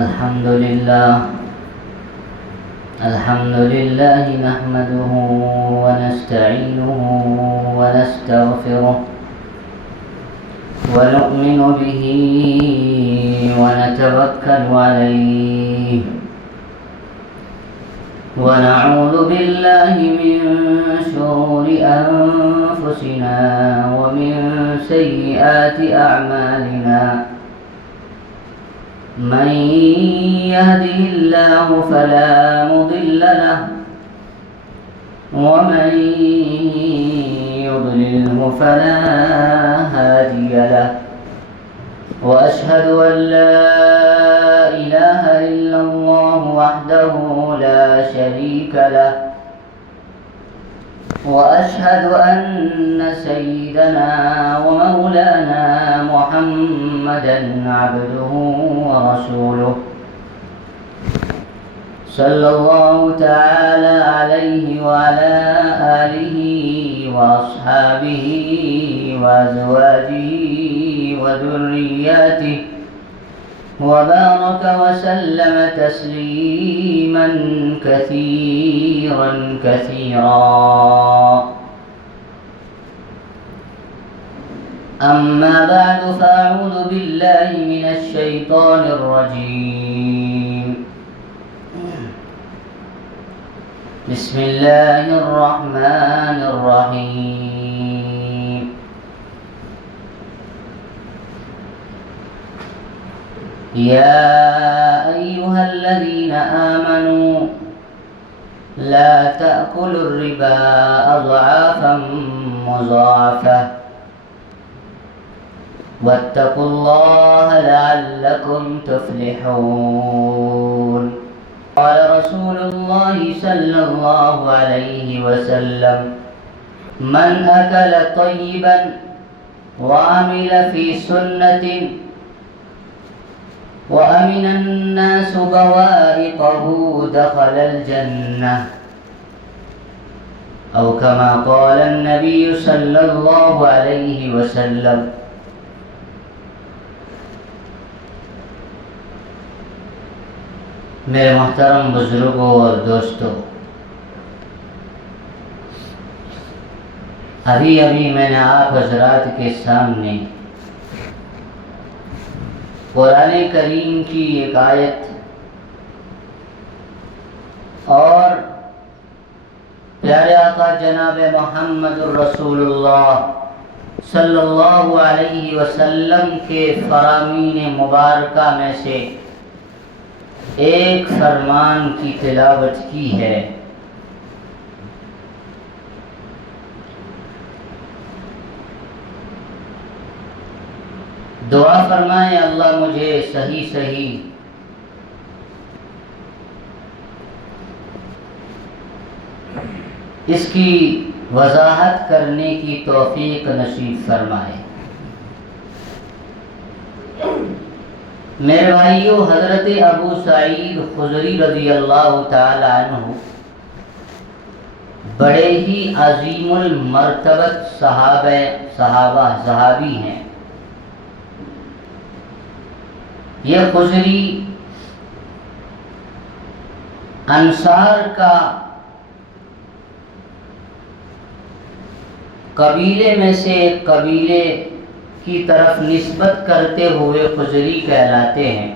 الحمد لله نحمده ونستعينه ونستغفره ونؤمن به ونتوكل عليه ونعوذ بالله من شرور أنفسنا ومن سيئات أعمالنا من يهده الله فلا مضل له ومن يضلله فلا هادي له وأشهد أن لا إله إلا الله وحده لا شريك له وأشهد أن سيدنا ومولانا محمدا عبده ورسوله صلى الله تعالى عليه وعلى آله وأصحابه وأزواجه وذرياته وبارك وسلم تسليما كثيرا أما بعد فأعوذ بالله من الشيطان الرجيم بسم الله الرحمن الرحيم يا أيها الذين آمنوا لا تأكلوا الربا أضعافا مضاعفة واتقوا الله لعلكم تفلحون قال رسول الله صلى الله عليه وسلم من أكل طيبا وعمل في سنة وأمن الناس بوائقه دخل الجنة أو كما قال النبي صلى الله عليه وسلم میرے محترم بزرگوں اور دوستوں، ابھی میں نے آپ حضرات کے سامنے قرآن کریم کی ایک آیت اور پیارے آقا جناب محمد الرسول اللہ صلی اللہ علیہ وسلم کے فرامین مبارکہ میں سے ایک فرمان کی تلاوت کی ہے۔ دعا فرمائیں اللہ مجھے صحیح اس کی وضاحت کرنے کی توفیق نصیب فرمائے۔ میرے بھائیو، حضرت ابو سعید خدری رضی اللہ تعالی عنہ بڑے ہی عظیم المرتبت صحابی ہیں۔ یہ خدری انصار کا قبیلے میں سے ایک قبیلے کی طرف نسبت کرتے ہوئے خدری کہلاتے ہیں۔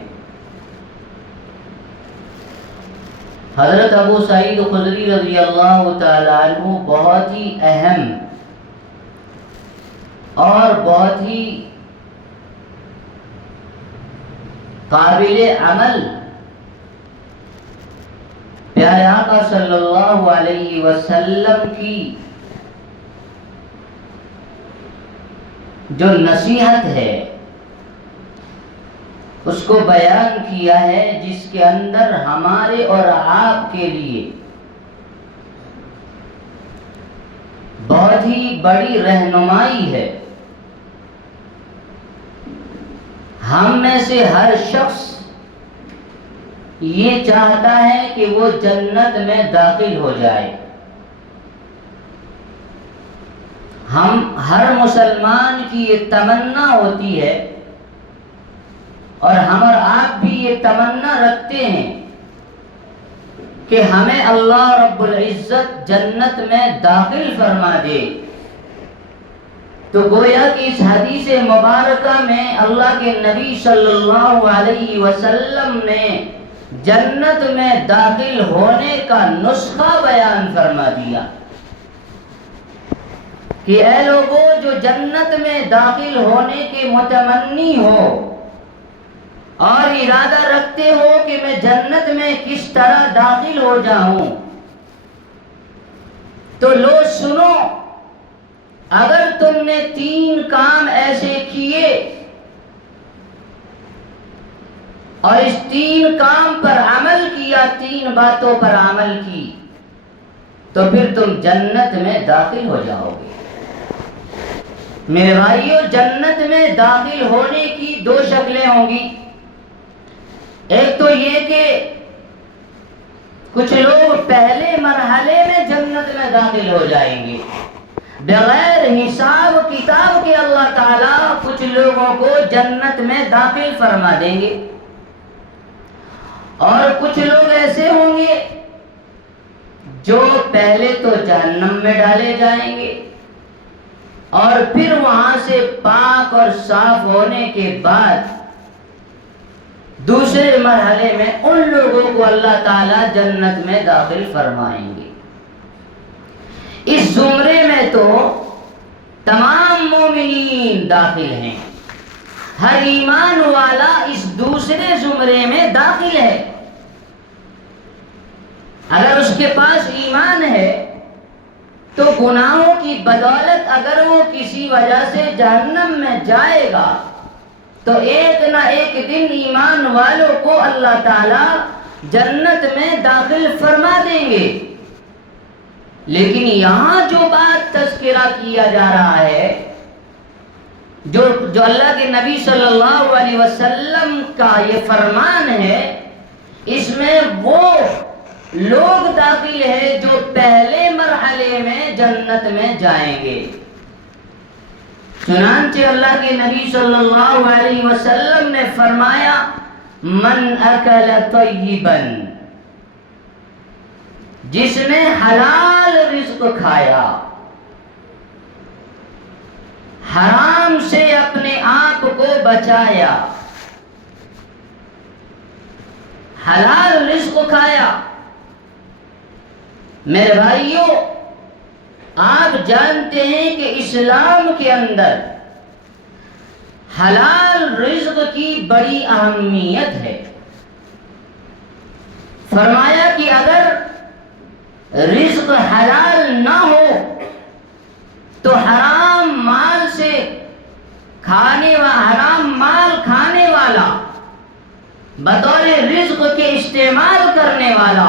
حضرت ابو سعید خدری رضی اللہ تعالی عنہ بہت ہی اہم اور بہت ہی قابل عمل پیارے آقا صلی اللہ علیہ وسلم کی جو نصیحت ہے اس کو بیان کیا ہے، جس کے اندر ہمارے اور آپ کے لیے بہت ہی بڑی رہنمائی ہے۔ ہم میں سے ہر شخص یہ چاہتا ہے کہ وہ جنت میں داخل ہو جائے۔ ہر مسلمان کی یہ تمنا ہوتی ہے اور ہم اور آپ بھی یہ تمنا رکھتے ہیں کہ ہمیں اللہ رب العزت جنت میں داخل فرما دے، تو گویا کہ اس حدیث مبارکہ میں اللہ کے نبی صلی اللہ علیہ وسلم نے جنت میں داخل ہونے کا نسخہ بیان فرما دیا کہ اے لوگوں جو جنت میں داخل ہونے کے متمنی ہو اور ارادہ رکھتے ہو کہ میں جنت میں کس طرح داخل ہو جاؤں، تو لو سنو، اگر تم نے 3 کام ایسے کیے اور اس 3 کام پر عمل کیا، 3 باتوں پر عمل کی، تو پھر تم جنت میں داخل ہو جاؤ گے۔ میرے بھائیو، جنت میں داخل ہونے کی 2 شکلیں ہوں گی۔ ایک تو یہ کہ کچھ لوگ پہلے مرحلے میں جنت میں داخل ہو جائیں گے، بغیر حساب کتاب کے اللہ تعالیٰ کچھ لوگوں کو جنت میں داخل فرما دیں گے، اور کچھ لوگ ایسے ہوں گے جو پہلے تو جہنم میں ڈالے جائیں گے اور پھر وہاں سے پاک اور صاف ہونے کے بعد دوسرے مرحلے میں ان لوگوں کو اللہ تعالیٰ جنت میں داخل فرمائیں گے۔ اس زمرے میں تو تمام مومنین داخل ہیں، ہر ایمان والا اس دوسرے زمرے میں داخل ہے۔ اگر اس کے پاس ایمان ہے تو گناہوں کی بدولت اگر وہ کسی وجہ سے جہنم میں جائے گا تو ایک نہ ایک دن ایمان والوں کو اللہ تعالیٰ جنت میں داخل فرما دیں گے۔ لیکن یہاں جو بات تذکرہ کیا جا رہا ہے، جو اللہ کے نبی صلی اللہ علیہ وسلم کا یہ فرمان ہے، اس میں وہ لوگ داخل ہیں جو پہلے مرحلے میں جنت میں جائیں گے۔ چنانچہ اللہ کے نبی صلی اللہ علیہ وسلم نے فرمایا، من اکل طیبا، جس نے حلال رزق کھایا، حرام سے اپنے آپ کو بچایا، حلال رزق کھایا۔ میرے بھائیوں، آپ جانتے ہیں کہ اسلام کے اندر حلال رزق کی بڑی اہمیت ہے۔ فرمایا کہ اگر رزق حلال نہ ہو تو حرام مال سے حرام مال کھانے والا، بطور رزق کے استعمال کرنے والا،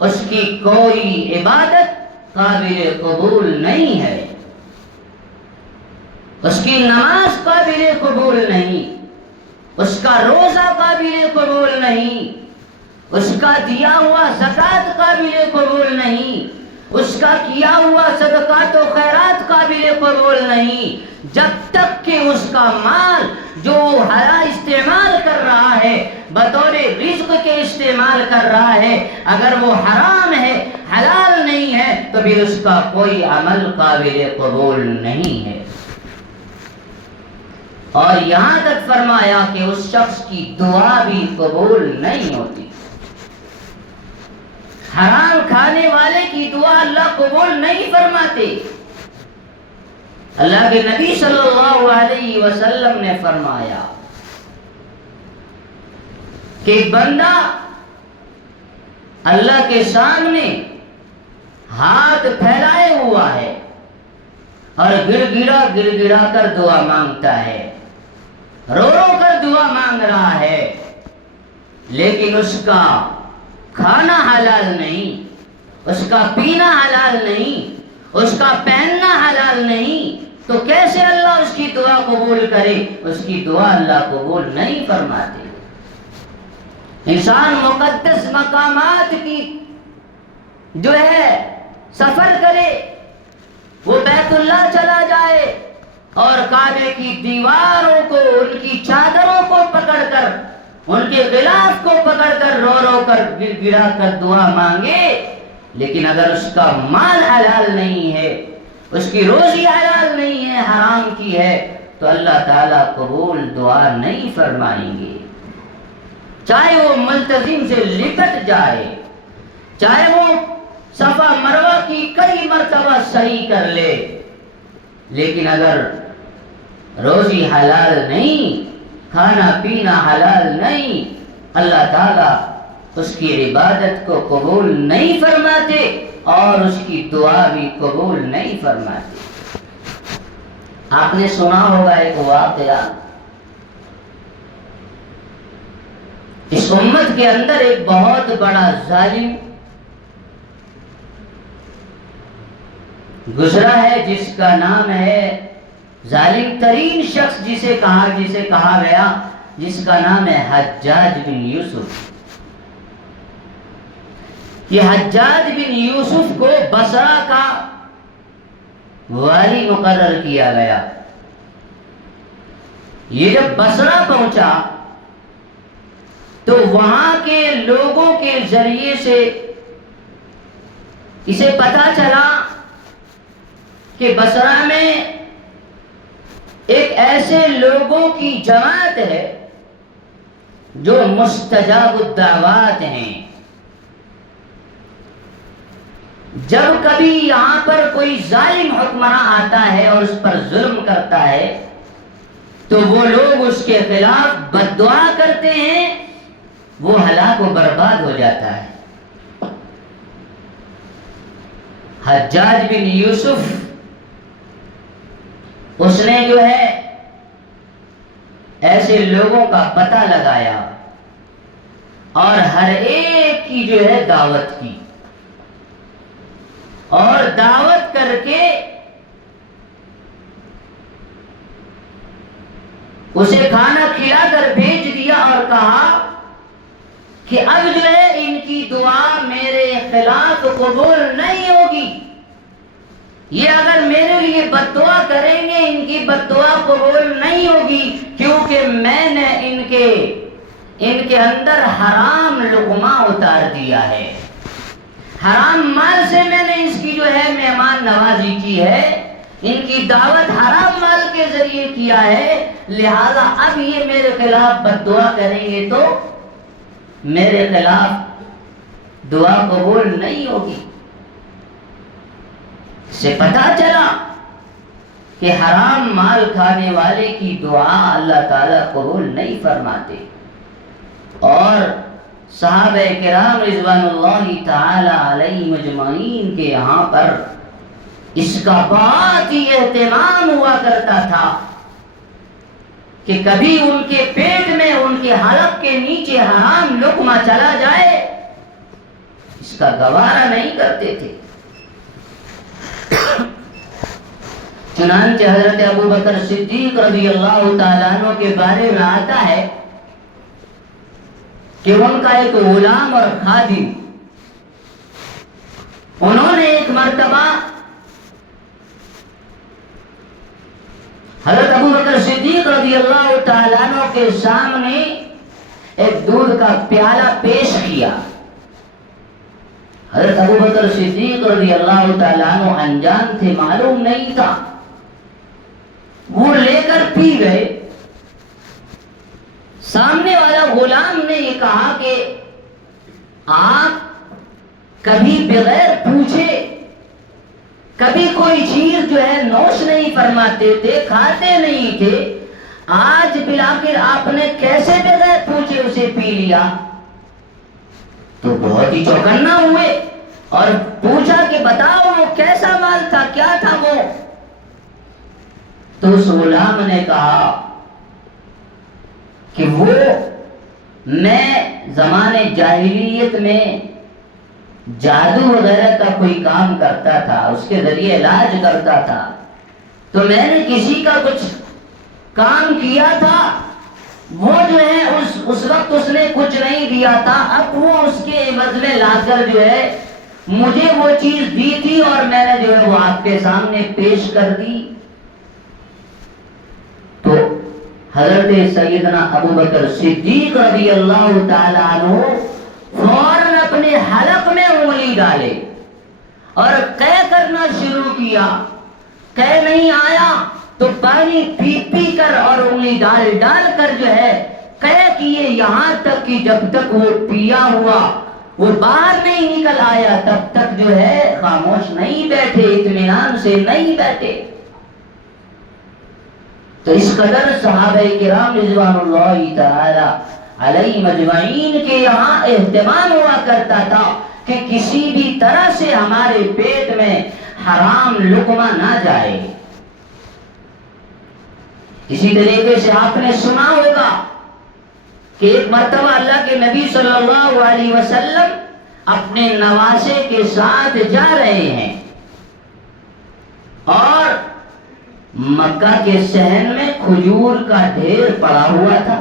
اس کی کوئی عبادت قابل قبول نہیں ہے، اس کی نماز قابل قبول نہیں، اس کا روزہ قابل قبول نہیں، اس کا دیا ہوا زکوٰۃ قابل قبول نہیں، اس کا کیا ہوا صدقات و خیرات قابل قبول نہیں، جب تک کہ اس کا مال جو حلال استعمال کر رہا ہے، بطور رزق کے استعمال کر رہا ہے، اگر وہ حرام ہے، حلال نہیں ہے، تو پھر اس کا کوئی عمل قابل قبول نہیں ہے۔ اور یہاں تک فرمایا کہ اس شخص کی دعا بھی قبول نہیں ہوتی۔ حرام کھانے والے کی دعا اللہ قبول نہیں فرماتے۔ اللہ کے نبی صلی اللہ علیہ وسلم نے فرمایا کہ بندہ اللہ کے سامنے ہاتھ پھیلائے ہوا ہے اور گڑ گڑا کر دعا مانگتا ہے، رو رو کر دعا مانگ رہا ہے، لیکن اس کا کھانا حلال نہیں، اس کا پینا حلال نہیں، اس کا پہننا حلال نہیں، تو کیسے اللہ اس کی دعا قبول کرے؟ اس کی دعا اللہ قبول نہیں فرماتے۔ انسان مقدس مقامات کی جو ہے سفر کرے، وہ بیت اللہ چلا جائے، اور کعبے کی دیواروں کو، ان کی چادروں کو پکڑ کر، ان کے غلاف کو پکڑ کر رو رو کر گر گرا کر دعا مانگے، لیکن اگر اس کا مال حلال نہیں ہے، اس کی روزی حلال نہیں ہے، حرام کی ہے، تو اللہ تعالیٰ قبول دعا نہیں فرمائیں گے۔ چاہے وہ ملتزم سے لپٹ جائے، چاہے وہ صفا مروہ کی کئی مرتبہ صحیح کر لے، لیکن اگر روزی حلال نہیں، کھانا پینا حلال نہیں، اللہ تعالیٰ اس کی عبادت کو قبول نہیں فرماتے اور اس کی دعا بھی قبول نہیں فرماتے۔ آپ نے سنا ہوگا ایک واقعہ، اس امت کے اندر ایک بہت بڑا ظالم گزرا ہے، جس کا نام ہے، ظالم ترین شخص جسے کہا گیا، جس کا نام ہے حجاج بن یوسف۔ یہ حجاج بن یوسف کو بصرہ کا والی مقرر کیا گیا۔ یہ جب بصرہ پہنچا تو وہاں کے لوگوں کے ذریعے سے اسے پتہ چلا کہ بصرہ میں ایک ایسے لوگوں کی جماعت ہے جو مستجاب الدعوات ہیں۔ جب کبھی یہاں پر کوئی ظالم حکمراں آتا ہے اور اس پر ظلم کرتا ہے تو وہ لوگ اس کے خلاف بد دعا کرتے ہیں، وہ ہلاک و برباد ہو جاتا ہے۔ حجاج بن یوسف، اس نے جو ہے ایسے لوگوں کا پتہ لگایا اور ہر ایک کی جو ہے دعوت کی، اور دعوت کر کے اسے کھانا کھلا کر بھیج دیا اور کہا کہ اب جو ہے ان کی دعا میرے خلاف قبول نہیں ہوگی، یہ اگر میرے لیے بد دعا کریں گے ان کی بد دعا قبول نہیں ہوگی، کیونکہ میں نے ان کے اندر حرام لقمہ اتار دیا ہے، حرام مال سے میں نے اس کی جو ہے مہمان نوازی کی ہے، ان کی دعوت حرام مال کے ذریعے کیا ہے، لہذا اب یہ میرے خلاف بد دعا کریں گے تو میرے خلاف دعا قبول نہیں ہوگی۔ سے پتہ چلا کہ حرام مال کھانے والے کی دعا اللہ تعالیٰ قبول نہیں فرماتے، اور صحابہ کرام رضوان اللہ تعالی علیہم اجمعین کے یہاں پر اس کا بہت ہی اہتمام ہوا کرتا تھا کہ کبھی ان کے پیٹ میں، ان کے حلق کے نیچے حرام لقمہ چلا جائے، اس کا گوارا نہیں کرتے تھے۔ چنانچہ حضرت ابو بکر صدیق رضی اللہ تعالیٰ عنہ کے بارے میں آتا ہے کہ ان کا ایک غلام اور خادم، انہوں نے ایک مرتبہ حضرت ابو بکر صدیق رضی اللہ تعالیٰ عنہ کے سامنے ایک دودھ کا پیالہ پیش کیا۔ حضرت ابو بکر صدیق رضی اللہ تعالیٰ عنہ انجان تھے، معلوم نہیں تھا، وہ لے کر پی گئے۔ سامنے والا غلام نے یہ کہا کہ آپ کبھی بغیر پوچھے کبھی کوئی چیز جو ہے نوش نہیں فرماتے تھے، کھاتے نہیں تھے، آج بالآخر آپ نے کیسے بغیر پوچھے اسے پی لیا؟ تو بہت ہی چوکنا ہوئے اور پوچھا کہ بتاؤ وہ کیسا مال تھا، کیا تھا وہ؟ تو اس غلام نے کہا کہ وہ میں زمانے جاہلیت میں جادو وغیرہ کا کوئی کام کرتا تھا، اس کے ذریعے علاج کرتا تھا، تو میں نے کسی کا کچھ کام کیا تھا، وہ جو ہے اس وقت اس نے کچھ نہیں دیا تھا، اب وہ اس کے عوض میں لا کر جو ہے مجھے وہ چیز دی تھی اور میں نے جو ہے وہ آپ کے سامنے پیش کر دی۔ تو حضرت سیدنا ابو بکر صدیق رضی اللہ تعالیٰ عنہ فوراً اپنے حلق میں انگلی ڈالے اور قے کرنا شروع کیا. قے نہیں آیا تو پانی پی پی کر اور انگلی ڈال ڈال کر جو ہے قے کیے، یہاں تک کہ جب تک وہ پیا ہوا وہ باہر نہیں نکل آیا تب تک جو ہے خاموش نہیں بیٹھے، اطمینان سے نہیں بیٹھے. تو اس قدر صحابہ کرام رضوان اللہ تعالی علیہم اجمعین کے یہاں اہتمام ہوا کرتا تھا کہ کسی بھی طرح سے ہمارے پیٹ میں حرام لقمہ نہ جائے. اسی طریقے سے آپ نے سنا ہوگا کہ ایک مرتبہ اللہ کے نبی صلی اللہ علیہ وسلم اپنے نواسے کے ساتھ جا رہے ہیں اور مکہ کے صحن میں کھجور کا ڈھیر پڑا ہوا تھا.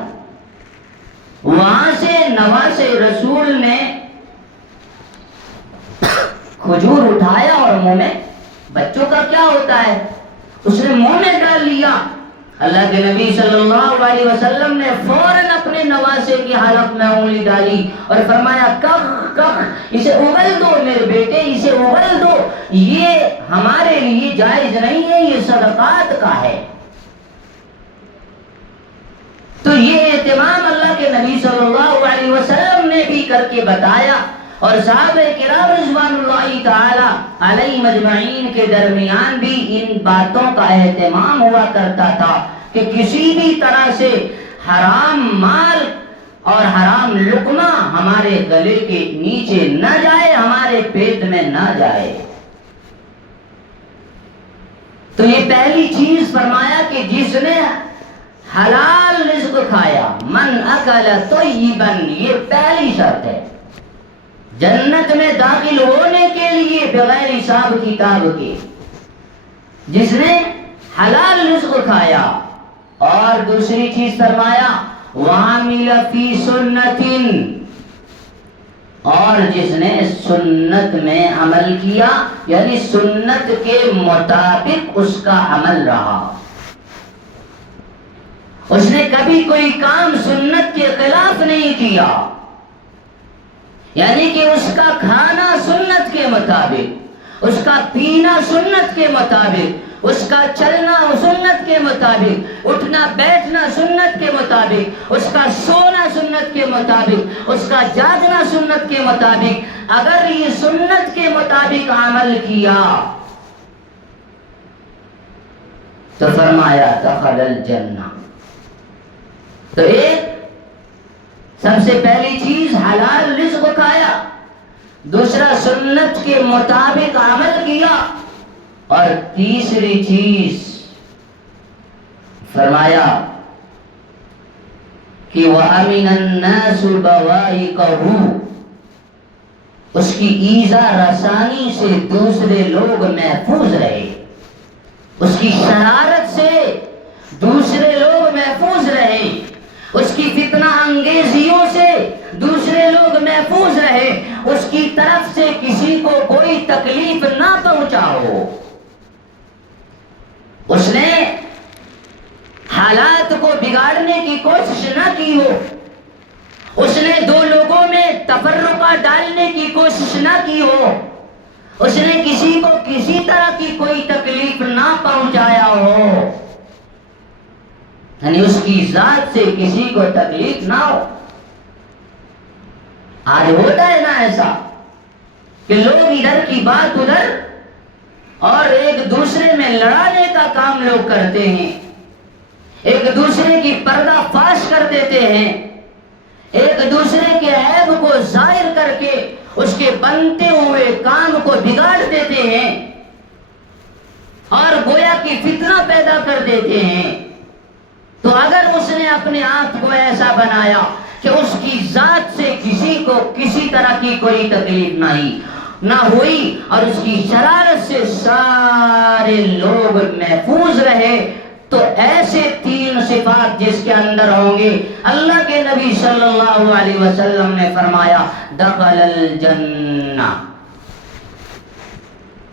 وہاں سے نواسے رسول نے کھجور اٹھایا اور منہ میں، بچوں کا کیا ہوتا ہے، اس نے منہ میں ڈال لیا. اللہ کے نبی صلی اللہ علیہ وسلم نے فوراً اپنے نواسے کی حلق میں انگلی ڈالی اور فرمایا کخ کخ، اسے اگل دو میرے بیٹے، اسے اگل دو، یہ ہمارے لیے جائز نہیں ہے، یہ صدقات کا ہے. تو یہ اہتمام اللہ کے نبی صلی اللہ علیہ وسلم نے بھی کر کے بتایا اور صحابہ کرام رضوان اللہ تعالی علیہم اجمعین کے درمیان بھی ان باتوں کا اہتمام ہوا کرتا تھا کہ کسی بھی طرح سے حرام مال اور حرام لقمہ ہمارے گلے کے نیچے نہ جائے، ہمارے پیٹ میں نہ جائے. تو یہ پہلی چیز فرمایا کہ جس نے حلال رزق کھایا، من اکل طیبا، یہ پہلی شرط ہے جنت میں داخل ہونے کے لیے بغیر حساب کتاب کے، جس نے حلال رزق کھایا. اور دوسری چیز فرمایا وَعَمِلَ فِي سُنَّةٍ، اور جس نے سنت میں عمل کیا، یعنی سنت کے مطابق اس کا عمل رہا. اس نے کبھی کوئی کام سنت کے خلاف نہیں کیا، یعنی کہ اس کا کھانا سنت کے مطابق، اس کا پینا سنت کے مطابق، اس کا چلنا سنت کے مطابق، اٹھنا بیٹھنا سنت کے مطابق، اس کا سونا سنت کے مطابق، اس کا جاگنا سنت کے مطابق. اگر یہ سنت کے مطابق عمل کیا تو فرمایا دخل الجنہ. تو ایک سب سے پہلی چیز حلال رزق کھایا، دوسرا سنت کے مطابق عمل کیا، اور تیسری چیز فرمایا کہ وَأَمِنَ النَّاسُ بَوَائِقَهُ، اس کی ایذا رسانی سے دوسرے لوگ محفوظ رہے، اس کی شرارت سے دوسرے لوگ محفوظ رہے، اس کی فتنہ انگیزیوں سے دوسرے لوگ محفوظ رہے، اس کی طرف سے کسی کو کوئی تکلیف نہ پہنچا ہو. اس نے حالات کو بگاڑنے کی کوشش نہ کی ہو، اس نے دو لوگوں میں تفرقہ ڈالنے کی کوشش نہ کی ہو، اس نے کسی کو کسی طرح کی کوئی تکلیف نہ پہنچایا ہو، یعنی اس کی ذات سے کسی کو تکلیف نہ ہو. آج ہوتا ہے نا ایسا کہ لوگ ادھر کی بات ادھر اور ایک دوسرے میں لڑانے کا کام لوگ کرتے ہیں، ایک دوسرے کی پردہ فاش کر دیتے ہیں، ایک دوسرے کے عیب کو ظاہر کر کے اس کے بنتے ہوئے کام کو بگاڑ دیتے ہیں اور گویا کی فتنہ پیدا کر دیتے ہیں. تو اگر اس نے اپنے آپ کو ایسا بنایا کہ اس کی ذات سے کسی کو کسی طرح کی کوئی تکلیف نہ ہوئی اور اس کی شرارت سے سارے لوگ محفوظ رہے، تو ایسے تین صفات جس کے اندر ہوں گے، اللہ کے نبی صلی اللہ علیہ وسلم نے فرمایا دخل الجنہ،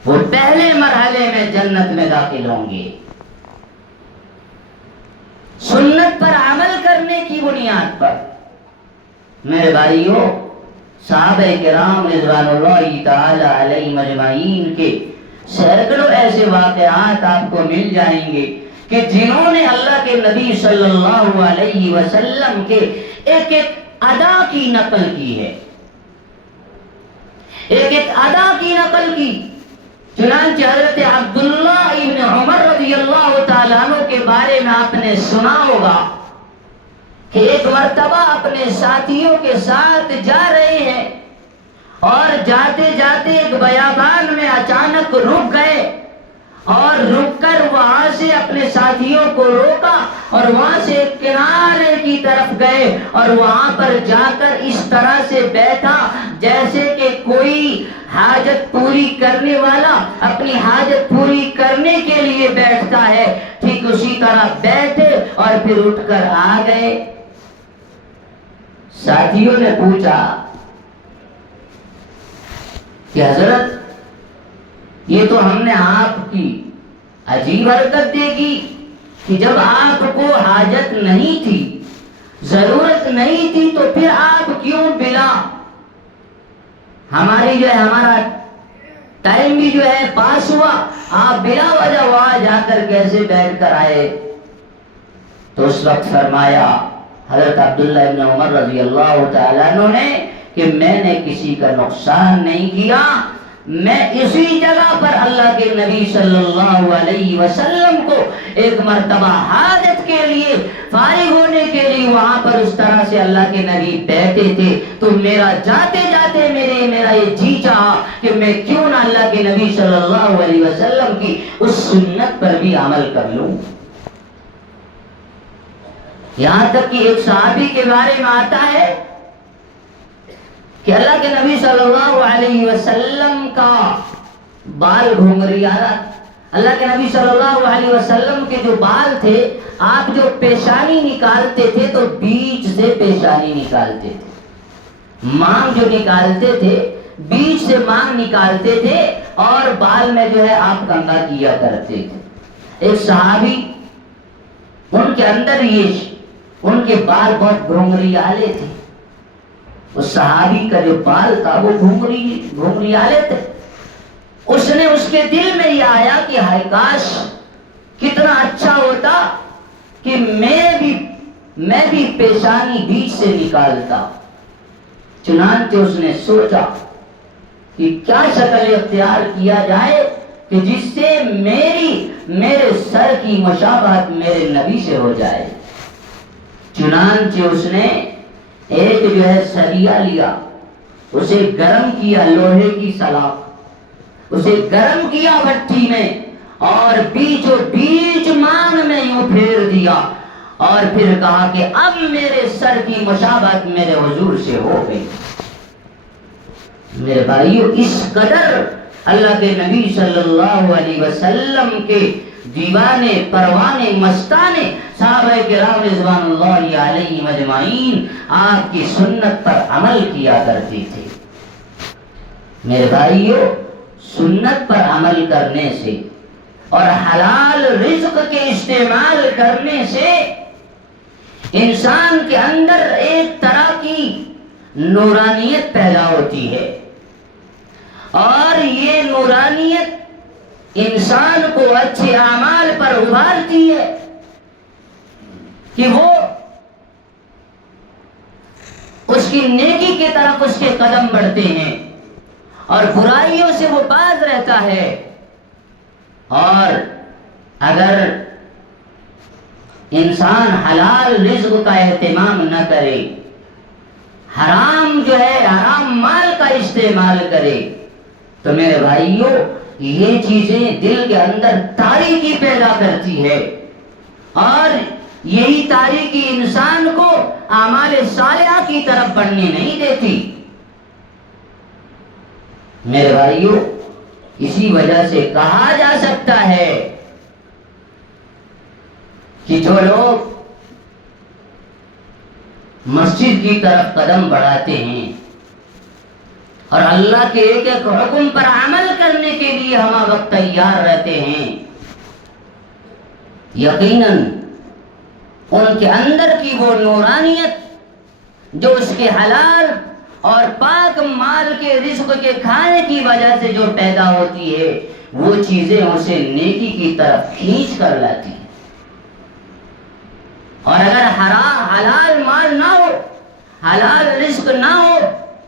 وہ پہلے مرحلے میں جنت میں داخل ہوں گے. سنت پر عمل کرنے کی بنیاد پر۔ میرے بھائیوں، صحابہ کرام رضوان اللہ تعالی علیہم اجمعین کے سینکڑوں ایسے واقعات آپ کو مل جائیں گے کہ جنہوں نے اللہ کے نبی صلی اللہ علیہ وسلم کے ایک ایک ادا کی نقل کی ہے، ایک ایک ادا کی نقل کی۔ چنانچہ حضرت عبداللہ ابن عمر رضی اللہ تعالیٰ عنہ کے بارے میں آپ نے سنا ہوگا کہ ایک مرتبہ اپنے ساتھیوں کے ساتھ جا رہے ہیں اور جاتے جاتے ایک بیابان میں اچانک رک گئے، اور رک کر وہاں سے اپنے ساتھیوں کو روکا اور وہاں سے ایک کنارے کی طرف گئے اور وہاں پر جا کر اس طرح سے بیٹھا جیسے کہ کوئی حاجت پوری کرنے والا اپنی حاجت پوری کرنے کے لیے بیٹھتا ہے، ٹھیک اسی طرح بیٹھے اور پھر اٹھ کر آ گئے۔ ساتھیوں نے پوچھا کہ حضرت یہ تو ہم نے آپ کی عجیب حرکت دیکھی کہ جب آپ کو حاجت نہیں تھی، ضرورت نہیں تھی، تو پھر آپ کیوں بلا ہماری جو ہے ہمارا ٹائم بھی جو ہے پاس ہوا، آپ بلا وجہ وہاں جا کر کیسے بیٹھ کر آئے؟ تو اس وقت فرمایا حضرت عبداللہ ابن عمر رضی اللہ تعالیٰ عنہ نے کہ میں نے کسی کا نقصان نہیں کیا، میں اسی جگہ پر اللہ کے نبی صلی اللہ علیہ وسلم کو ایک مرتبہ حاجت کے لیے فارغ ہونے کے لیے وہاں پر اس طرح سے اللہ کے نبی بیٹھے تھے، تو میرا جاتے جاتے میرا یہ جی چاہا کہ میں کیوں نہ اللہ کے نبی صلی اللہ علیہ وسلم کی اس سنت پر بھی عمل کر لوں۔ یہاں تک کہ ایک صحابی کے بارے میں آتا ہے کہ اللہ کے نبی صلی اللہ علیہ وسلم کا بال گھنگریالا، اللہ کے نبی صلی اللہ علیہ وسلم کے جو بال تھے، آپ جو پیشانی نکالتے تھے تو بیچ سے پیشانی نکالتے تھے، مانگ جو نکالتے تھے بیچ سے مانگ نکالتے تھے اور بال میں جو ہے آپ کنگھا کیا کرتے تھے۔ ایک صحابی ان کے اندر ان کے بال بہت گھنگریالے تھے، اس صحابی کا جو بال تھا وہ گھنگریالے تھے۔ اس نے اس کے دل میں یہ آیا کہ ہائے کاش کتنا اچھا ہوتا کہ میں بھی پیشانی بیچ سے نکالتا۔ چنانچہ اس نے سوچا کہ کیا شکل اختیار کیا جائے کہ جس سے میرے سر کی مشابہت میرے نبی سے ہو جائے۔ چنانچہ اس نے ایک جو ہے سریا لیا، اسے گرم کیا، لوہے کی سلاخ، اسے گرم کیا بھٹی میں اور بیچو بیچ مانگ میں یوں پھیر دیا اور پھر کہا کہ اب میرے سر کی مشابہت میرے حضور سے ہو گئی۔ میرے بھائیو، اس قدر اللہ کے نبی صلی اللہ علیہ وسلم کے دیوانے پروانے مستانے صحابہ کرام رضوان اللہ علیہم اجمعین آپ کی سنت پر عمل کیا کرتے تھے۔ میرے بھائیو، سنت پر عمل کرنے سے اور حلال رزق کے استعمال کرنے سے انسان کے اندر ایک طرح کی نورانیت پیدا ہوتی ہے، اور یہ نورانیت انسان کو اچھے اعمال پر ابھارتی ہے کہ وہ اس کی نیکی کی طرف اس کے قدم بڑھتے ہیں اور برائیوں سے وہ باز رہتا ہے۔ اور اگر انسان حلال رزق کا اہتمام نہ کرے، حرام جو ہے حرام مال کا استعمال کرے، تو میرے بھائیوں یہ چیزیں دل کے اندر تاریکی پیدا کرتی ہے، اور یہی تاریکی انسان کو اعمال صالحہ کی طرف بڑھنے نہیں دیتی۔ میرے بھائیوں، اسی وجہ سے کہا جا سکتا ہے کہ جو لوگ مسجد کی طرف قدم بڑھاتے ہیں اور اللہ کے ایک ایک حکم پر عمل کرنے کے لیے ہمہ وقت تیار رہتے ہیں، یقیناً ان کے اندر کی وہ نورانیت جو اس کے حلال اور پاک مال کے رزق کے کھانے کی وجہ سے جو پیدا ہوتی ہے، وہ چیزیں اسے نیکی کی طرف کھینچ کر لاتی ہیں۔ اور اگر حلال مال نہ ہو، حلال رزق نہ ہو،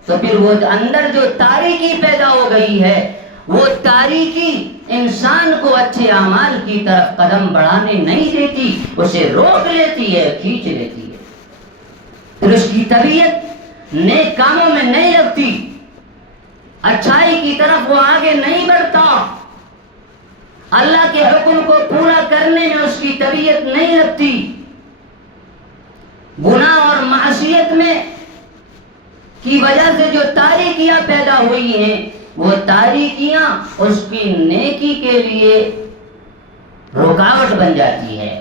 تو پھر وہ اندر جو تاریکی پیدا ہو گئی ہے، وہ تاریکی انسان کو اچھے اعمال کی طرف قدم بڑھانے نہیں دیتی، اسے روک لیتی ہے، کھینچ لیتی ہے۔ پھر اس کی طبیعت نیک کاموں میں نہیں لگتی، اچھائی کی طرف وہ آگے نہیں بڑھتا، اللہ کے حکم کو پورا کرنے میں اس کی طبیعت نہیں لگتی۔ گناہ اور معصیت میں کی وجہ سے جو تاریکیاں پیدا ہوئی ہیں، وہ تاریکیاں اس کی نیکی کے لیے رکاوٹ بن جاتی ہے۔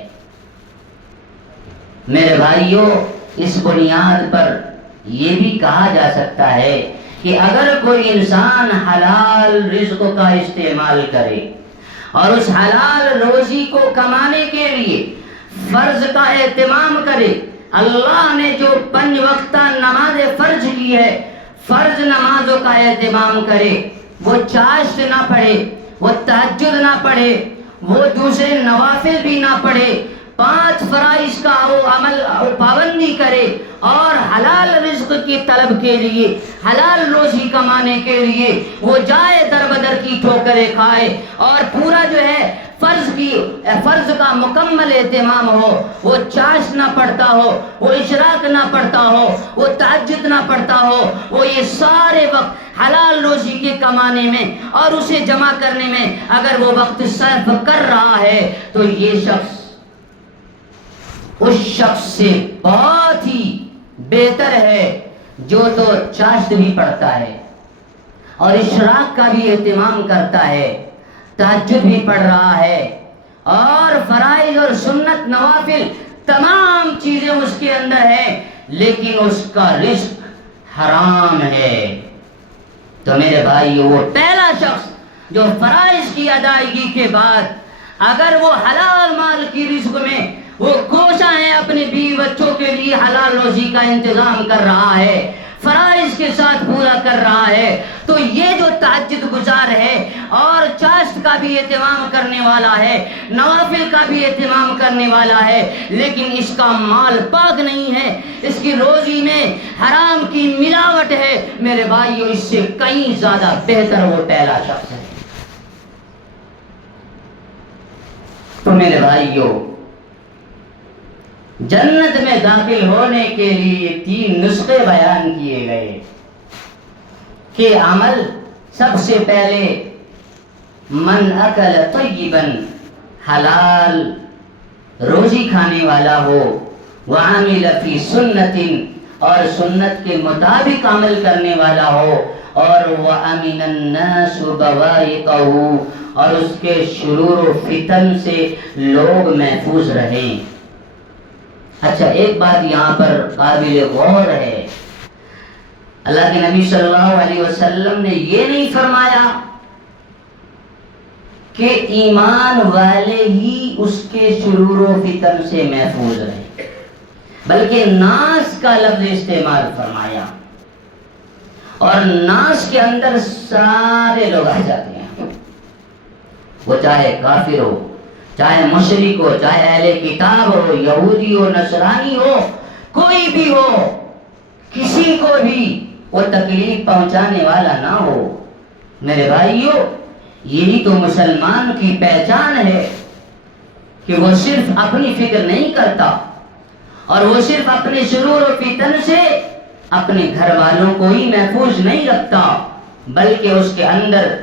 میرے بھائیوں، اس بنیاد پر یہ بھی کہا جا سکتا ہے کہ اگر کوئی انسان حلال رزق کا استعمال کرے اور اس حلال روزی کو کمانے کے لیے فرض کا اہتمام کرے، اللہ نے جو 5 وقتہ نماز فرض کی ہے، فرض نمازوں کا اہتمام کرے، وہ چاشت نہ پڑھے، وہ تہجد نہ پڑھے، وہ دوسرے نوافل بھی نہ پڑھے، 5 فرائض کا وہ عمل پابندی کرے اور حلال رزق کی طلب کے لیے، حلال روزی کمانے کے لیے وہ جائے در بدر کی ٹھوکریں کھائے اور پورا جو ہے فرض کا مکمل اہتمام ہو، وہ چاشت نہ پڑھتا ہو، وہ اشراق نہ پڑھتا ہو، وہ تہجد نہ پڑھتا ہو، وہ یہ سارے وقت حلال روزی کے کمانے میں اور اسے جمع کرنے میں اگر وہ وقت صرف کر رہا ہے، تو یہ شخص اس شخص سے بہت ہی بہتر ہے جو تو چاشت بھی پڑھتا ہے اور اشراق کا بھی اہتمام کرتا ہے، تہجد بھی پڑھ رہا ہے اور فرائض اور سنت نوافل تمام چیزیں اس کے اندر ہیں، لیکن اس کا رزق حرام ہے۔ تو میرے بھائی، وہ پہلا شخص جو فرائض کی ادائیگی کے بعد اگر وہ حلال مال کی رزق میں وہ کوشاں ہے، اپنے بیوی بچوں کے لیے حلال روزی کا انتظام کر رہا ہے، فرائض کے ساتھ پورا کر رہا ہے، تو یہ جو تہجد گزار ہے اور چاشت کا بھی اہتمام کرنے والا ہے، نوافل کا بھی اہتمام کرنے والا ہے، لیکن اس کا مال پاک نہیں ہے، اس کی روزی میں حرام کی ملاوٹ ہے، میرے بھائیو اس سے کہیں زیادہ بہتر وہ پہلا شخص ہے۔ تو میرے بھائیو، جنت میں داخل ہونے کے لیے 3 نسخے بیان کیے گئے کہ عمل سب سے پہلے من اکل طیبا، حلال روزی کھانے والا ہو، وعمل فی سنت، اور سنت کے مطابق عمل کرنے والا ہو، اور وَأَمِنَ النَّاسُ بَوَائِقَهُ، اور اس کے شرور و فتن سے لوگ محفوظ رہیں۔ اچھا، ایک بات یہاں پر قابل غور ہے، اللہ کے نبی صلی اللہ علیہ وسلم نے یہ نہیں فرمایا کہ ایمان والے ہی اس کے شرور و فتن سے محفوظ رہے، بلکہ ناس کا لفظ استعمال فرمایا، اور ناس کے اندر سارے لوگ آ جاتے ہیں، وہ چاہے کافر ہو، چاہے مشرک ہو، چاہے اہل کتاب ہو، یہودی ہو، نصرانی ہو، کوئی بھی ہو، کسی کو بھی وہ تکلیف پہنچانے والا نہ ہو۔ میرے بھائیو، یہی تو مسلمان کی پہچان ہے کہ وہ صرف اپنی فکر نہیں کرتا اور وہ صرف اپنے شرور و فتن سے اپنے گھر والوں کو ہی محفوظ نہیں رکھتا، بلکہ اس کے اندر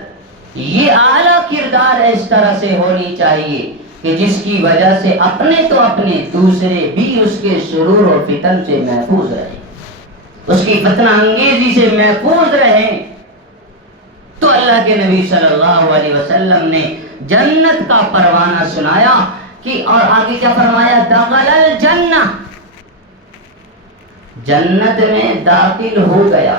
یہ اعلیٰ کردار اس طرح سے ہونی چاہیے کہ جس کی وجہ سے اپنے تو اپنے دوسرے بھی اس کے شرور و فتن سے محفوظ رہیں، اس کی فتنہ انگیزی سے محفوظ رہیں۔ تو اللہ کے نبی صلی اللہ علیہ وسلم نے جنت کا پروانہ سنایا کہ، اور آگے کیا فرمایا؟ دخل الجنہ، جنت میں داخل ہو گیا۔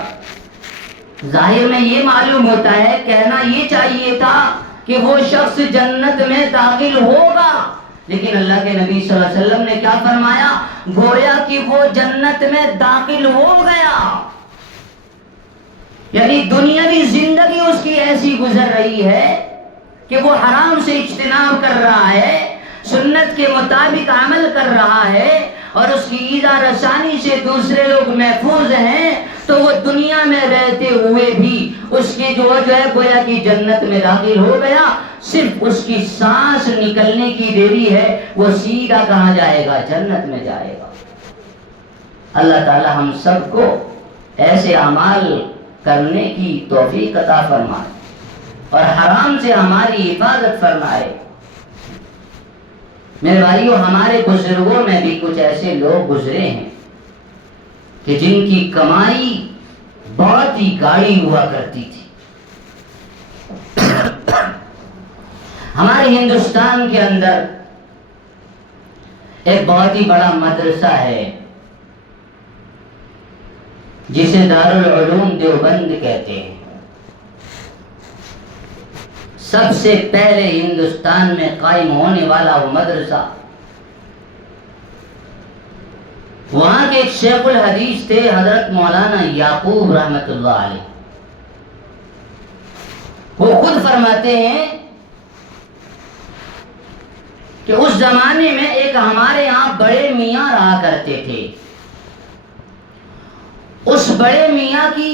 ظاہر میں یہ معلوم ہوتا ہے، کہنا یہ چاہیے تھا کہ وہ شخص جنت میں داخل ہوگا، لیکن اللہ کے نبی صلی اللہ علیہ وسلم نے کیا فرمایا؟ گویا کہ وہ جنت میں داخل ہو گیا، یعنی دنیاوی زندگی اس کی ایسی گزر رہی ہے کہ وہ حرام سے اجتناب کر رہا ہے، سنت کے مطابق عمل کر رہا ہے، اور اس کی ایذا رسانی سے دوسرے لوگ محفوظ ہیں، تو وہ دنیا میں رہتے ہوئے بھی اس کی جو ہے گویا کہ جنت میں داخل ہو گیا، صرف اس کی سانس نکلنے کی دیری ہے، وہ سیدھا کہاں جائے گا؟ جنت میں جائے گا۔ اللہ تعالی ہم سب کو ایسے اعمال کرنے کی توفیق عطا فرمائے اور حرام سے ہماری حفاظت فرمائے۔ میرے بھائیو، ہمارے بزرگوں میں بھی کچھ ایسے لوگ گزرے ہیں کہ جن کی کمائی بہت ہی گاڑی ہوا کرتی تھی۔ ہمارے ہندوستان کے اندر ایک بہت ہی بڑا مدرسہ ہے جسے دارالعلوم دیوبند کہتے ہیں۔ سب سے پہلے ہندوستان میں قائم ہونے والا وہ مدرسہ، وہاں کے ایک شیخ الحدیث تھے حضرت مولانا یعقوب رحمت اللہ علیہ۔ وہ خود فرماتے ہیں کہ اس زمانے میں ایک ہمارے یہاں بڑے میاں رہا کرتے تھے۔ اس بڑے میاں کی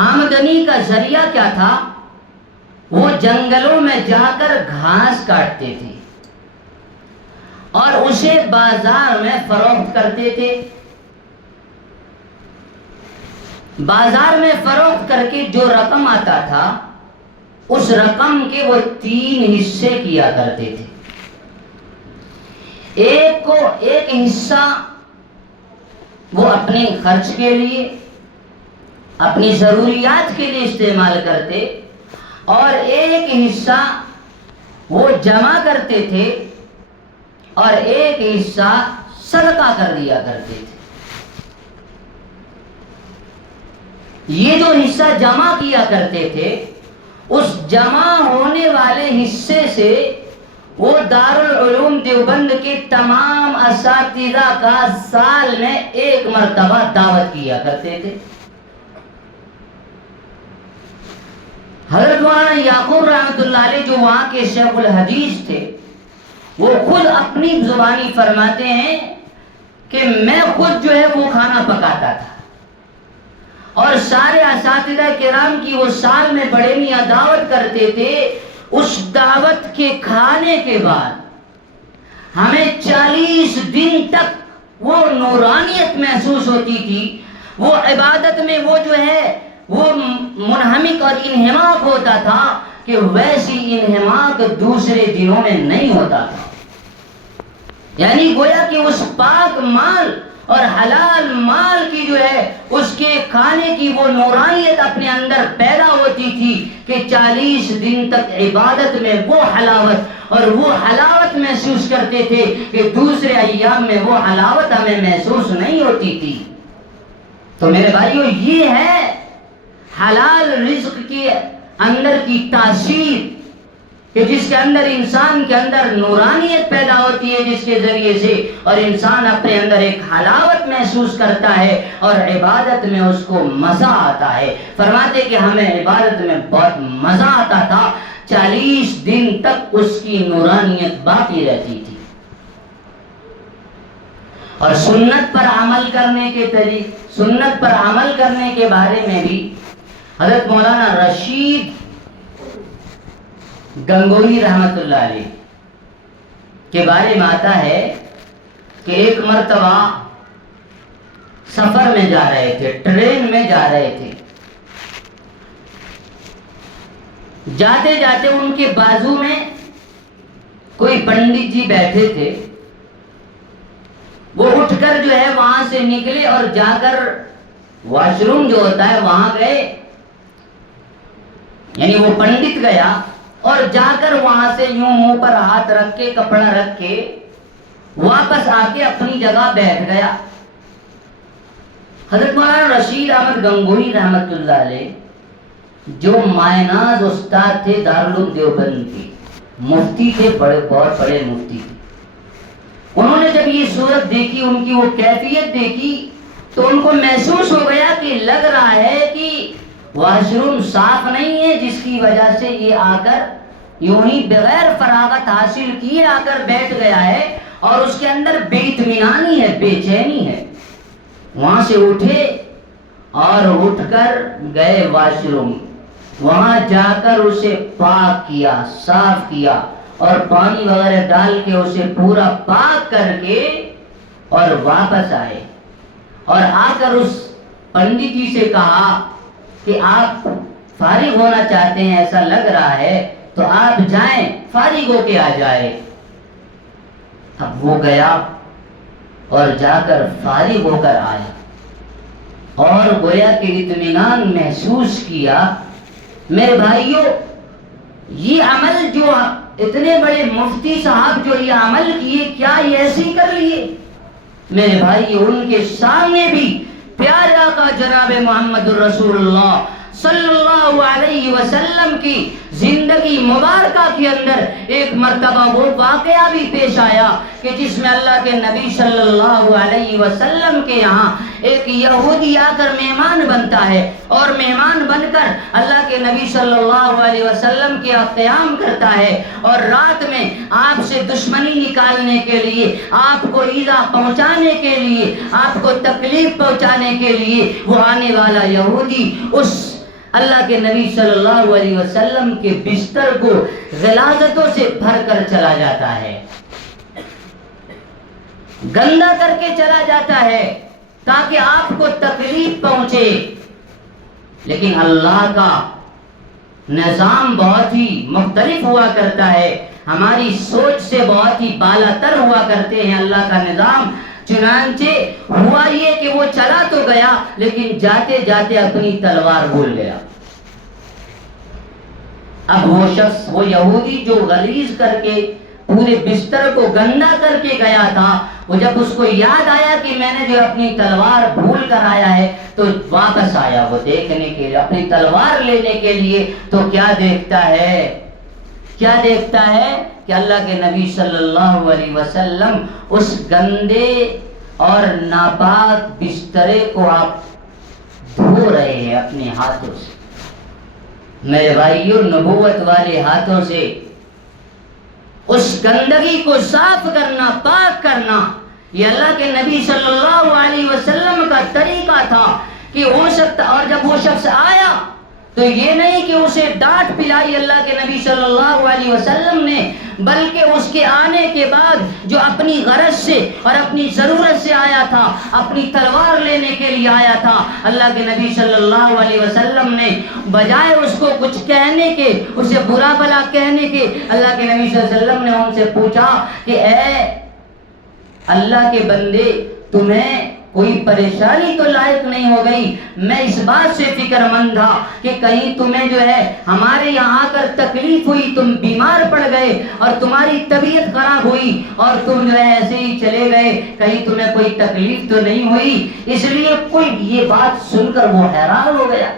آمدنی کا ذریعہ کیا تھا؟ وہ جنگلوں میں جا کر گھاس کاٹتے تھے اور اسے بازار میں فروخت کرتے تھے۔ بازار میں فروخت کر کے جو رقم آتا تھا، اس رقم کے وہ 3 حصے کیا کرتے تھے۔ ایک حصہ وہ اپنے خرچ کے لیے، اپنی ضروریات کے لیے استعمال کرتے، اور ایک حصہ وہ جمع کرتے تھے اور ایک حصہ صدقہ کر دیا کرتے تھے۔ یہ جو حصہ جمع کیا کرتے تھے، اس جمع ہونے والے حصے سے وہ دارالعلوم دیوبند کے تمام اساتذہ کا سال میں 1 مرتبہ دعوت کیا کرتے تھے۔ حضرت مولانا یعقوب رحمت اللہ علیہ جو وہاں کے شیخ الحدیث تھے، وہ خود اپنی زبانی فرماتے ہیں کہ میں خود جو ہے وہ کھانا پکاتا تھا، اور سارے اساتذہ کرام کی وہ سال میں بڑے میاں دعوت کرتے تھے۔ اس دعوت کے کھانے کے بعد ہمیں 40 دن تک وہ نورانیت محسوس ہوتی تھی، وہ عبادت میں وہ جو ہے وہ منہمک اور انہماک ہوتا تھا کہ ویسی انہماک دوسرے دنوں میں نہیں ہوتا تھا۔ یعنی گویا کہ اس پاک مال اور حلال مال کی جو ہے اس کے کھانے کی وہ نورانیت اپنے اندر پیدا ہوتی تھی کہ 40 دن تک عبادت میں وہ حلاوت اور وہ حلاوت محسوس کرتے تھے کہ دوسرے ایام میں وہ حلاوت ہمیں محسوس نہیں ہوتی تھی۔ تو میرے بھائیو، یہ ہے حلال رزق کے اندر کی تاثیر کہ جس کے اندر انسان کے اندر نورانیت پیدا ہوتی ہے، جس کے ذریعے سے اور انسان اپنے اندر ایک حلاوت محسوس کرتا ہے اور عبادت میں اس کو مزہ آتا ہے۔ فرماتے کہ ہمیں عبادت میں بہت مزہ آتا تھا، 40 دن تک اس کی نورانیت باقی رہتی تھی۔ اور سنت پر عمل کرنے کے سنت پر عمل کرنے کے بارے میں بھی حضرت مولانا رشید گنگوہی رحمت اللہ علیہ کے بارے میں آتا ہے کہ ایک مرتبہ سفر میں جا رہے تھے، ٹرین میں جا رہے تھے، جاتے جاتے ان کے بازو میں کوئی پنڈت جی بیٹھے تھے۔ وہ اٹھ کر جو ہے وہاں سے نکلے اور جا کر واش روم جو ہوتا ہے وہاں گئے، یعنی وہ پنڈت گیا اور جا کر وہاں سے یوں منہ پر ہاتھ رکھ کے کپڑا رکھ کے واپس آ کے اپنی جگہ بیٹھ گیا۔ حضرت مولانا رشید احمد گنگوہی رحمت اللہ علیہ جو مائناز استاد تھے دارالعلوم دیوبند کے، مفتی تھے، بہت بڑے مفتی تھے. انہوں نے جب یہ صورت دیکھی، ان کی وہ کیفیت دیکھی، تو ان کو محسوس ہو گیا کہ لگ رہا ہے کہ واش روم صاف نہیں ہے، جس کی وجہ سے یہ آ کر یوں ہی بغیر فراغت حاصل کیے آ کر بیٹھ گیا ہے، اور اس کے اندر بے اطمینانی ہے، بے چینی ہے. وہاں سے اٹھے اور اٹھ کر گئے واش روم. وہاں جا کر اسے پاک کیا، صاف کیا، اور پانی وغیرہ ڈال کے اسے پورا پاک کر کے اور واپس آئے. اور آ کر اس پنڈت جی سے کہا کہ آپ فارغ ہونا چاہتے ہیں، ایسا لگ رہا ہے، تو آپ جائیں، فارغ ہو کے آ جائے. اب وہ گیا اور جا کر فارغ ہو کر آیا، اور گویا کہ اطمینان محسوس کیا. میرے بھائیوں، یہ عمل جو اتنے بڑے مفتی صاحب جو یہ عمل کیے، کیا یہ ایسے ہی کر لیے؟ میرے بھائی، ان کے سامنے بھی پیارے آقا جناب محمد الرسول اللہ صلی اللہ علیہ وسلم کی زندگی مبارکہ کے اندر ایک مرتبہ وہ واقعہ بھی پیش آیا کہ جس میں اللہ کے نبی صلی اللہ علیہ وسلم کے یہاں ایک یہودی آ کر مہمان بنتا ہے، اور مہمان بن کر اللہ کے نبی صلی اللہ علیہ وسلم کے قیام کرتا ہے، اور رات میں آپ سے دشمنی نکالنے کے لیے، آپ کو ایذا پہنچانے کے لیے، آپ کو تکلیف پہنچانے کے لیے وہ آنے والا یہودی اس اللہ کے نبی صلی اللہ علیہ وسلم کے بستر کو غلاظتوں سے بھر کر چلا جاتا ہے، گندا کر کے چلا جاتا ہے تاکہ آپ کو تکلیف پہنچے. لیکن اللہ کا نظام بہت ہی مختلف ہوا کرتا ہے، ہماری سوچ سے بہت ہی بالا تر ہوا کرتے ہیں اللہ کا نظام. چنانچہ ہوا یہ کہ وہ چلا تو گیا، لیکن جاتے جاتے اپنی تلوار بھول گیا. اب وہ شخص، وہ یہودی جو غلیظ کر کے پورے بستر کو گندا کر کے گیا تھا، وہ جب اس کو یاد آیا کہ میں نے جو اپنی تلوار بھول کر آیا ہے، تو واپس آیا وہ دیکھنے کے لیے، اپنی تلوار لینے کے لیے. تو کیا دیکھتا ہے کہ اللہ کے نبی صلی اللہ علیہ وسلم اس گندے اور ناپاک بسترے کو آپ دھو رہے ہیں اپنے ہاتھوں سے. میرے بھائیوں، نبوت والے ہاتھوں سے اس گندگی کو صاف کرنا، پاک کرنا، یہ اللہ کے نبی صلی اللہ علیہ وسلم کا طریقہ تھا. کہ ہو سکتا، اور جب وہ شخص آیا تو یہ نہیں کہ اسے ڈانٹ پلائی اللہ کے نبی صلی اللہ علیہ وسلم نے، بلکہ اس کے آنے کے بعد جو اپنی غرض سے اور اپنی ضرورت سے آیا تھا، اپنی تلوار لینے کے لیے آیا تھا، اللہ کے نبی صلی اللہ علیہ وسلم نے بجائے اس کو کچھ کہنے کے، اسے برا بھلا کہنے کے، اللہ کے نبی صلی اللہ علیہ وسلم نے ان سے پوچھا کہ اے اللہ کے بندے، تمہیں کوئی پریشانی تو لاحق نہیں ہو گئی؟ میں اس بات سے فکر مند تھا کہ کہیں تمہیں جو ہے ہمارے یہاں آ کر تکلیف ہوئی، تم بیمار پڑ گئے اور تمہاری طبیعت خراب ہوئی اور تم جو ہے ایسے ہی چلے گئے، کہیں تمہیں کوئی تکلیف تو نہیں ہوئی؟ اس لیے کوئی یہ بات سن کر وہ حیران ہو گیا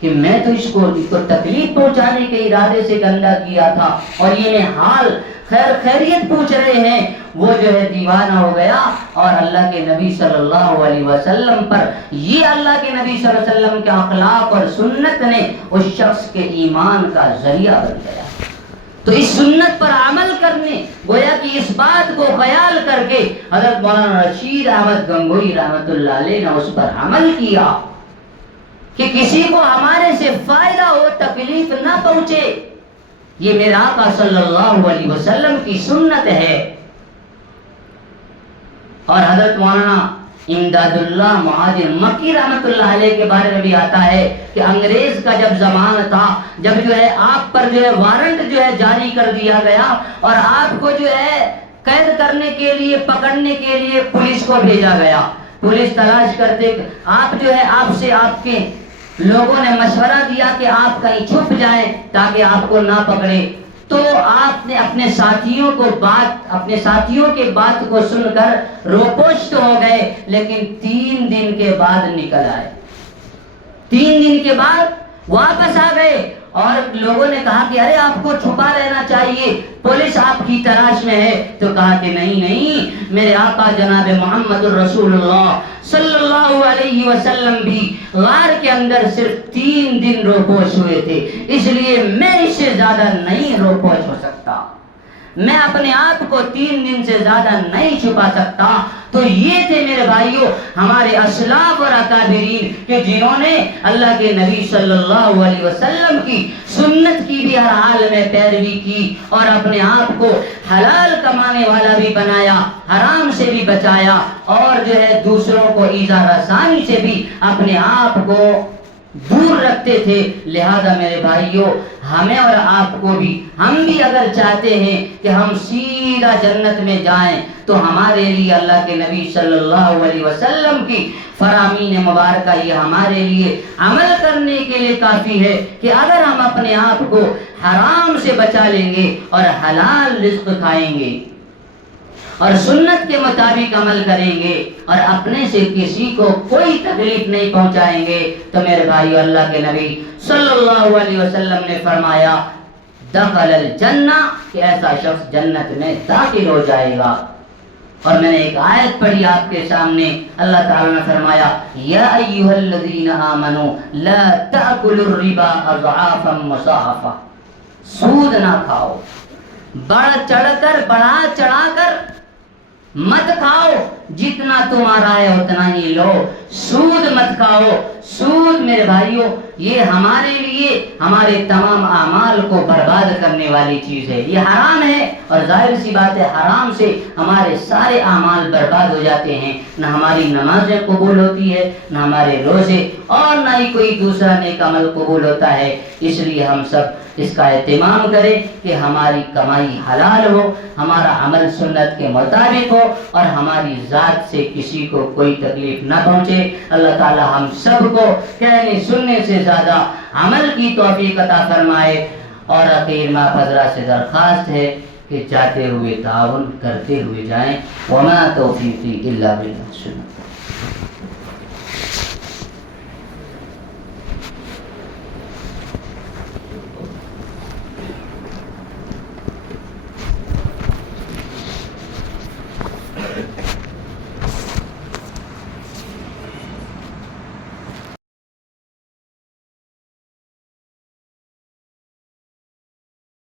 کہ میں تو اس کو تکلیف پہنچانے کے ارادے سے گندا کیا تھا، اور یہ حال خیریت پوچھ رہے ہیں. وہ جو ہے دیوانہ ہو گیا، اور اللہ کے نبی صلی اللہ علیہ وسلم پر یہ اللہ کے نبی صلی اللہ علیہ وسلم کے اخلاق اور سنت نے اس شخص کے ایمان کا ذریعہ بن گیا. تو اس سنت پر عمل کرنے، گویا کہ اس بات کو خیال کر کے حضرت مولانا رشید احمد گنگوئی رحمۃ اللہ علیہ نے اس پر عمل کیا کہ کسی کو ہمارے سے فائدہ ہو، تکلیف نہ پہنچے. یہ میرا آقا صلی اللہ علیہ وسلم کی سنت ہے. اور حضرت مولانا امداد اللہ مہاجر مکی رحمۃ اللہ علیہ کے بارے میں بھی آتا ہے کہ انگریز کا جب زمانہ تھا، جب جو ہے آپ پر جو ہے وارنٹ جو ہے جاری کر دیا گیا، اور آپ کو جو ہے قید کرنے کے لیے، پکڑنے کے لیے پولیس کو بھیجا گیا. پولیس تلاش کرتے، آپ جو ہے آپ سے آپ کے لوگوں نے مشورہ دیا کہ آپ کہیں چھپ جائیں تاکہ آپ کو نہ پکڑے. تو آپ نے اپنے ساتھیوں کے بات کو سن کر روپوش ہو گئے، لیکن 3 دن کے بعد نکل آئے. 3 دن کے بعد واپس آ گئے اور لوگوں نے کہا کہ ارے آپ کو چھپا رہنا چاہیے، پولیس آپ کی تلاش میں ہے. تو کہا کہ نہیں، میرے آقا جناب محمد الرسول اللہ صلی اللہ علیہ وسلم بھی غار کے اندر صرف 3 دن روپوش ہوئے تھے، اس لیے میں اس سے زیادہ نہیں روپوش ہو سکتا، میں اپنے آپ کو 3 دن سے زیادہ نہیں چھپا سکتا. تو یہ تھے میرے بھائیوں ہمارے اسلاف اور اکابرین کہ جنہوں نے اللہ کے نبی صلی اللہ علیہ وسلم کی سنت کی بھی ہر حال میں پیروی کی اور اپنے آپ کو حلال کمانے والا بھی بنایا، حرام سے بھی بچایا، اور جو ہے دوسروں کو ایذا رسانی سے بھی اپنے آپ کو دور رکھتے تھے. لہذا میرے بھائیوں ہمیں اور آپ کو بھی، ہم بھی اگر چاہتے ہیں کہ ہم سیدھا جنت میں جائیں تو ہمارے لیے اللہ کے نبی صلی اللہ علیہ وسلم کی فرامین مبارکہ یہ ہمارے لیے عمل کرنے کے لیے کافی ہے کہ اگر ہم اپنے آپ کو حرام سے بچا لیں گے اور حلال رزق کھائیں گے اور سنت کے مطابق عمل کریں گے اور اپنے سے کسی کو کوئی تکلیف نہیں پہنچائیں گے تو میرے بھائی اللہ کے نبی صلی اللہ علیہ وسلم نے فرمایا دخل الجنہ کہ ایسا شخص جنت میں داخل ہو جائے گا. اور میں نے ایک آیت پڑھی آپ کے سامنے، اللہ تعالیٰ نے فرمایا یا ایھا الذین آمنوا لا تأکلوا الربا اضعافا مضاعفا، سود نہ کھاؤ، بڑھ چڑھا کر مت کھاؤ، جتنا تمہارا ہے اتنا ہی لو، سود مت کھاؤ. سود میرے بھائیوں یہ ہمارے لیے ہمارے تمام اعمال کو برباد کرنے والی چیز ہے، یہ حرام ہے اور ظاہر سی بات ہے حرام سے ہمارے سارے اعمال برباد ہو جاتے ہیں، نہ ہماری نمازیں قبول ہوتی ہے، نہ ہمارے روزے، اور نہ ہی کوئی دوسرا نیک عمل قبول ہوتا ہے. اس لیے ہم سب اس کا اہتمام کریں کہ ہماری کمائی حلال ہو، ہمارا عمل سنت کے مطابق ہو اور ہماری ذات سے کسی کو کوئی تکلیف نہ پہنچے. اللہ تعالی ہم سب کو کہنے سننے سے زیادہ عمل کی توفیق عطا فرمائے. اور اخیر میں حضرات سے درخواست ہے کہ جاتے ہوئے تعاون کرتے ہوئے جائیں. وما توفیقی الا باللہ.